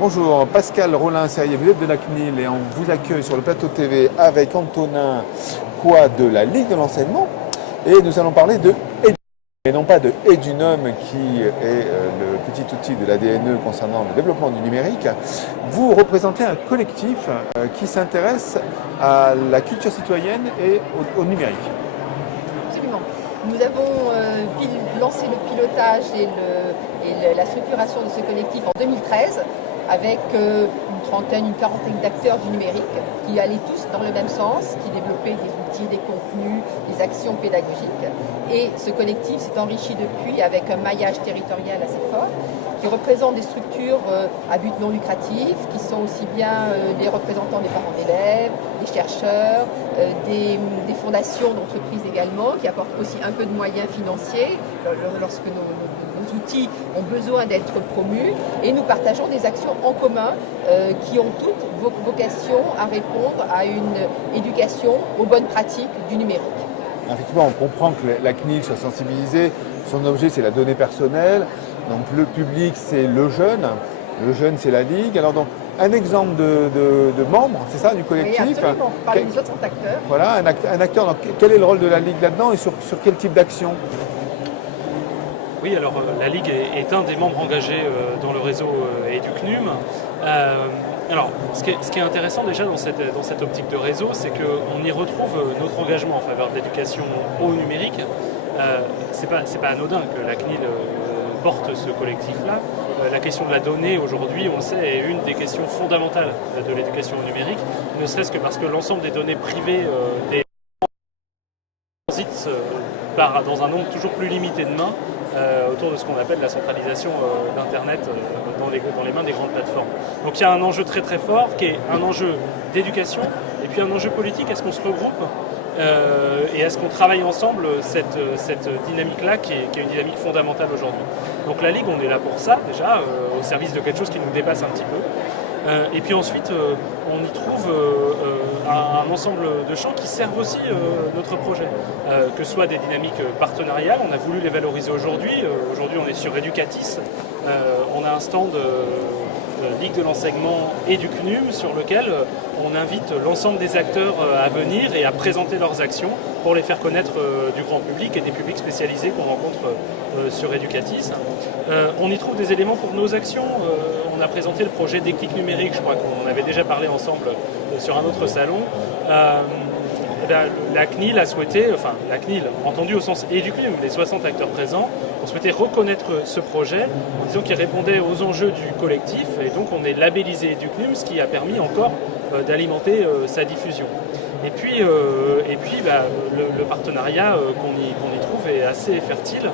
Bonjour, Pascal Rollin-Serrier, vous êtes de la CNIL et on vous accueille sur le plateau TV avec Antonin Coix de la Ligue de l'enseignement et nous allons parler de Edunum et non pas de Edunum qui est le petit outil de la DNE concernant le développement du numérique. Vous représentez un collectif qui s'intéresse à la culture citoyenne et au numérique. Absolument. Nous avons lancé le pilotage et la structuration de ce collectif en 2013 avec une quarantaine d'acteurs du numérique qui allaient tous dans le même sens, qui développaient des outils, des contenus, des actions pédagogiques. Et ce collectif s'est enrichi depuis avec un maillage territorial assez fort qui représente des structures à but non lucratif, qui sont aussi bien des représentants des parents d'élèves, des chercheurs, des fondations d'entreprises également, qui apportent aussi un peu de moyens financiers lorsque nos outils ont besoin d'être promus. Et nous partageons des actions en commun qui ont toutes vocation à répondre à une éducation aux bonnes pratiques du numérique. Effectivement, on comprend que la CNIL soit sensibilisée. Son objet, c'est la donnée personnelle. Donc le public, c'est le jeune. Le jeune, c'est la Ligue. Alors donc, un exemple de membres, c'est ça, du collectif. Oui, absolument. Parmi les autres acteurs. Voilà, un acteur. Donc, quel est le rôle de la Ligue là-dedans et sur quel type d'action? Oui, alors la Ligue est un des membres engagés dans le réseau Educnum. Alors, ce qui est intéressant déjà dans cette optique de réseau, c'est qu'on y retrouve notre engagement en faveur de l'éducation au numérique. C'est pas anodin que la CNIL porte ce collectif-là. La question de la donnée aujourd'hui, on le sait, est une des questions fondamentales de l'éducation au numérique, ne serait-ce que parce que l'ensemble des données privées transitent dans un nombre toujours plus limité de mains autour de ce qu'on appelle la centralisation d'Internet dans les mains des grandes plateformes. Donc il y a un enjeu très très fort qui est un enjeu d'éducation et puis un enjeu politique. Est-ce qu'on se regroupe et est-ce qu'on travaille ensemble cette dynamique-là qui est une dynamique fondamentale aujourd'hui. Donc la Ligue, on est là pour ça déjà, au service de quelque chose qui nous dépasse un petit peu. Et puis ensuite, on y trouve un ensemble de champs qui servent aussi notre projet, que ce soit des dynamiques partenariales, on a voulu les valoriser aujourd'hui. Aujourd'hui, on est sur Educatis, on a un stand Ligue de l'enseignement et du CNUM sur lequel on invite l'ensemble des acteurs à venir et à présenter leurs actions pour les faire connaître du grand public et des publics spécialisés qu'on rencontre sur Educatis. On y trouve des éléments pour nos actions. On a présenté le projet Déclic numérique, je crois qu'on avait déjà parlé ensemble sur un autre salon. La CNIL a souhaité, enfin la CNIL, entendu au sens Educnum, les 60 acteurs présents, ont souhaité reconnaître ce projet en disant qu'il répondait aux enjeux du collectif et donc on est labellisé Educnum, ce qui a permis encore d'alimenter sa diffusion. Et puis, le partenariat qu'on y trouve est assez fertile,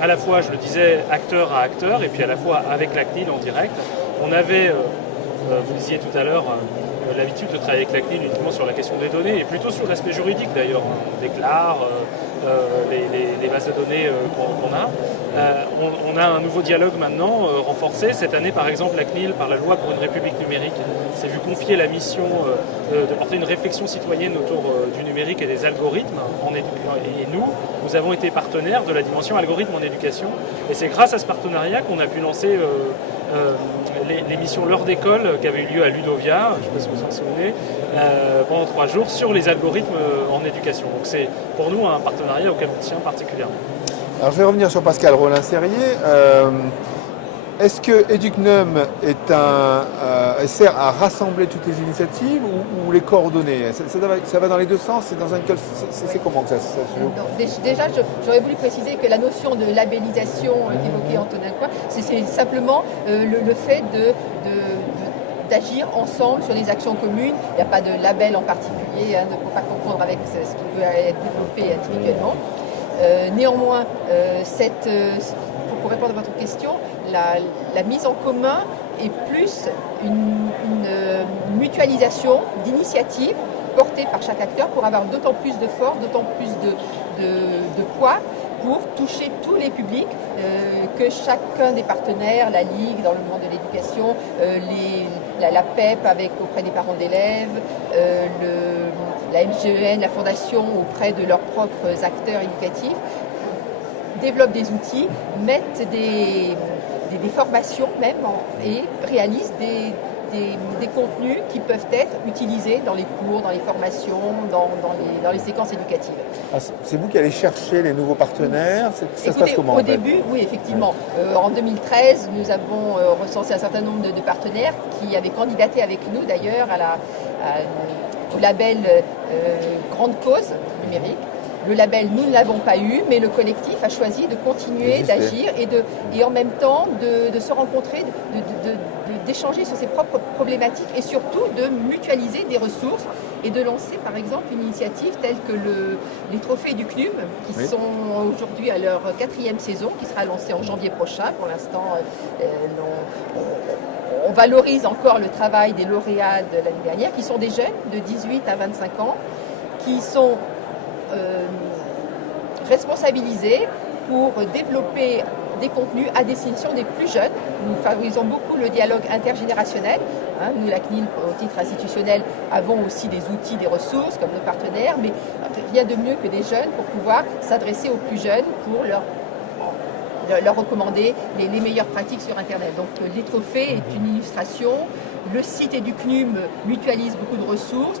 à la fois, je le disais, acteur à acteur et puis à la fois avec la CNIL en direct. On avait, vous disiez tout à l'heure, l'habitude de travailler avec la CNIL uniquement sur la question des données et plutôt sur l'aspect juridique d'ailleurs. On déclare les bases de données qu'on a. On a un nouveau dialogue maintenant renforcé. Cette année, par exemple, la CNIL, par la loi pour une République numérique, s'est vu confier la mission de porter une réflexion citoyenne autour du numérique et des algorithmes. Et nous avons été partenaires de la dimension algorithme en éducation. Et c'est grâce à ce partenariat qu'on a pu lancer l'émission L'heure d'école qui avait eu lieu à Ludovia, je ne sais pas si vous vous en souvenez, pendant 3 jours sur les algorithmes en éducation. Donc c'est pour nous un partenariat auquel on tient particulièrement. Alors je vais revenir sur Pascal Rollin-Serrier. Est-ce que Educnum sert à rassembler toutes les initiatives ou les coordonner? Ça va dans les deux sens? C'est comment que ça se joue? Déjà, j'aurais voulu préciser que la notion de labellisation qu'évoquait Antonin Coix, c'est simplement le fait d'agir ensemble sur des actions communes. Il n'y a pas de label en particulier, il ne faut pas confondre avec ce qui peut être développé individuellement. Néanmoins, pour répondre à votre question, la mise en commun est plus une mutualisation d'initiatives portées par chaque acteur pour avoir d'autant plus de force, d'autant plus de poids pour toucher tous les publics que chacun des partenaires, la Ligue dans le monde de l'éducation, la PEP auprès des parents d'élèves, la MGEN, la Fondation auprès de leurs propres acteurs éducatifs, développent des outils, mettent des formations même et réalisent des contenus qui peuvent être utilisés dans les cours, dans les formations, dans les séquences éducatives. Ah, c'est vous qui allez chercher les nouveaux partenaires? Ça se passe comment Au début, oui, effectivement. En 2013, nous avons recensé un certain nombre de partenaires qui avaient candidaté avec nous d'ailleurs au label Grande Cause numérique. Le label, nous ne l'avons pas eu, mais le collectif a choisi de continuer d'agir et en même temps de se rencontrer, d'échanger sur ses propres problématiques et surtout de mutualiser des ressources et de lancer par exemple une initiative telle que les trophées du CNUM qui sont aujourd'hui à leur 4e saison, qui sera lancée en janvier prochain. Pour l'instant, on valorise encore le travail des lauréats de l'année dernière, qui sont des jeunes de 18 à 25 ans, qui sont responsabilisés pour développer des contenus à destination des plus jeunes. Nous favorisons beaucoup le dialogue intergénérationnel. Nous, la CNIL, au titre institutionnel, avons aussi des outils, des ressources comme nos partenaires, mais rien de mieux que des jeunes pour pouvoir s'adresser aux plus jeunes pour leur recommander les meilleures pratiques sur Internet. Donc les trophées est une illustration. Le site EduCNUM mutualise beaucoup de ressources,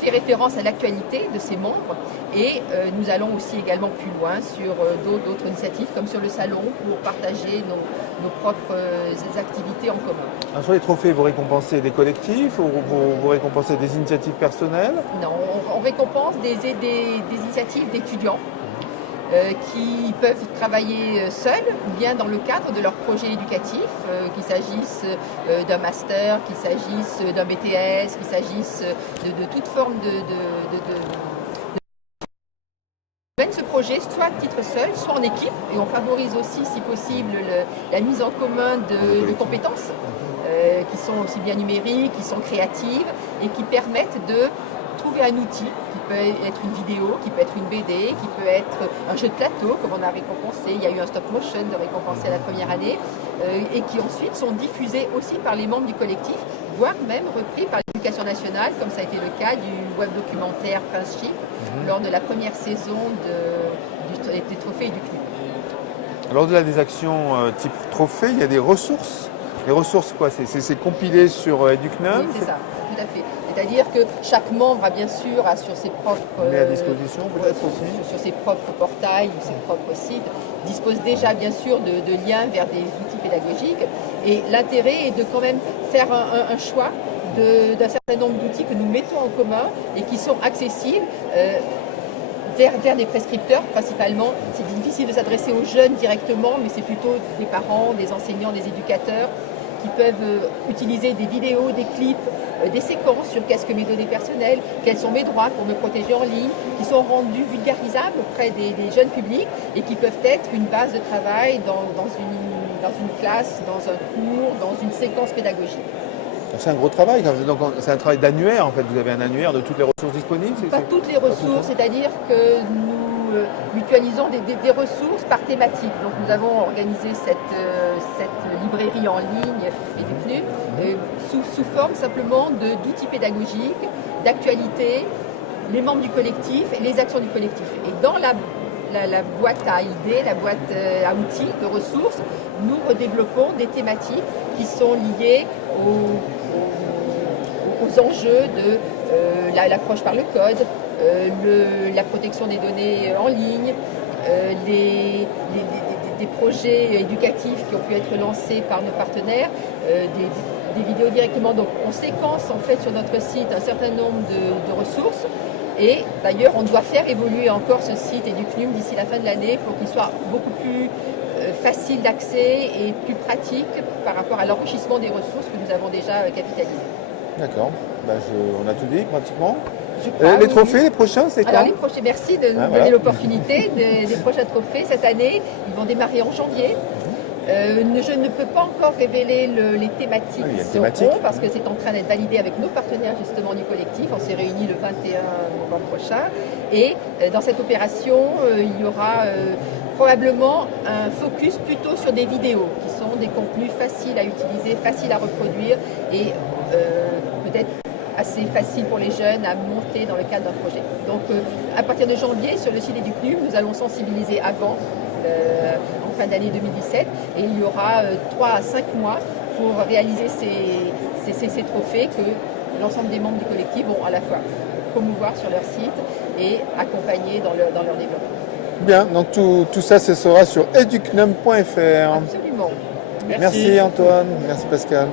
fait référence à l'actualité de ses membres et nous allons aussi également plus loin sur d'autres initiatives comme sur le salon pour partager nos propres activités en commun. Alors, sur les trophées, vous récompensez des collectifs ou vous récompensez des initiatives personnelles? Non, on récompense des initiatives d'étudiants qui peuvent travailler seuls ou bien dans le cadre de leur projet éducatif, qu'il s'agisse d'un master, qu'il s'agisse d'un BTS, qu'il s'agisse de toute forme mène ce projet soit à titre seul, soit en équipe, et on favorise aussi, si possible, la mise en commun de compétences qui sont aussi bien numériques, qui sont créatives et qui permettent de trouver un outil qui peut être une vidéo, qui peut être une BD, qui peut être un jeu de plateau, comme on a récompensé. Il y a eu un stop motion de récompensé la première année, et qui ensuite sont diffusés aussi par les membres du collectif, voire même repris par l'Éducation nationale, comme ça a été le cas du web documentaire Friendship lors de la première saison des trophées du CNUM. Alors au-delà des actions type trophée, il y a des ressources. Les ressources, quoi, c'est compilé sur EduCNUM? Oui, c'est ça, tout à fait. C'est-à-dire que chaque membre a bien sûr sur ses propres à disposition peut-être aussi sur ses propres portails ou ses propres sites, dispose déjà bien sûr de liens vers des outils pédagogiques. Et l'intérêt est de quand même faire un choix d'un certain nombre d'outils que nous mettons en commun et qui sont accessibles vers des prescripteurs principalement. C'est difficile de s'adresser aux jeunes directement, mais c'est plutôt des parents, des enseignants, des éducateurs qui peuvent utiliser des vidéos, des clips, des séquences sur qu'est-ce que mes données personnelles, quels sont mes droits pour me protéger en ligne, qui sont rendus vulgarisables auprès des jeunes publics et qui peuvent être une base de travail dans une classe, dans un cours, dans une séquence pédagogique. C'est un gros travail, donc c'est un travail d'annuaire en fait, vous avez un annuaire de toutes les ressources disponibles? Pas toutes les ressources, c'est-à-dire que nous mutualisons des ressources par thématique. Donc nous avons organisé cette librairie en ligne EduCNUM sous forme simplement d'outils pédagogiques, d'actualités, les membres du collectif et les actions du collectif. Et dans la boîte à idées, la boîte à outils de ressources, nous redéveloppons des thématiques qui sont liées aux enjeux de l'approche par le code, la protection des données en ligne, des projets éducatifs qui ont pu être lancés par nos partenaires, des vidéos directement. Donc on séquence en fait sur notre site un certain nombre de ressources. Et d'ailleurs, on doit faire évoluer encore ce site EduCNUM d'ici la fin de l'année pour qu'il soit beaucoup plus facile d'accès et plus pratique par rapport à l'enrichissement des ressources que nous avons déjà capitalisées. D'accord, on a tout dit pratiquement. Les trophées, les prochains, c'est quand? Alors les prochains, merci de nous donner l'opportunité des prochains trophées. Cette année, ils vont démarrer en janvier. Je ne peux pas encore révéler les thématiques qui seront parce que c'est en train d'être validé avec nos partenaires justement du collectif. On s'est réunis le 21 novembre prochain et dans cette opération, il y aura probablement un focus plutôt sur des vidéos qui sont des contenus faciles à utiliser, faciles à reproduire et peut-être assez facile pour les jeunes à monter dans le cadre d'un projet. Donc à partir de janvier, sur le site EduCNUM, nous allons sensibiliser avant en fin d'année 2017. Et il y aura 3 à 5 mois pour réaliser ces trophées que l'ensemble des membres du collectif vont à la fois promouvoir sur leur site et accompagner dans leur développement. Bien, donc tout ça, ce sera sur educnum.fr. Absolument. Merci Antoine, merci Pascal.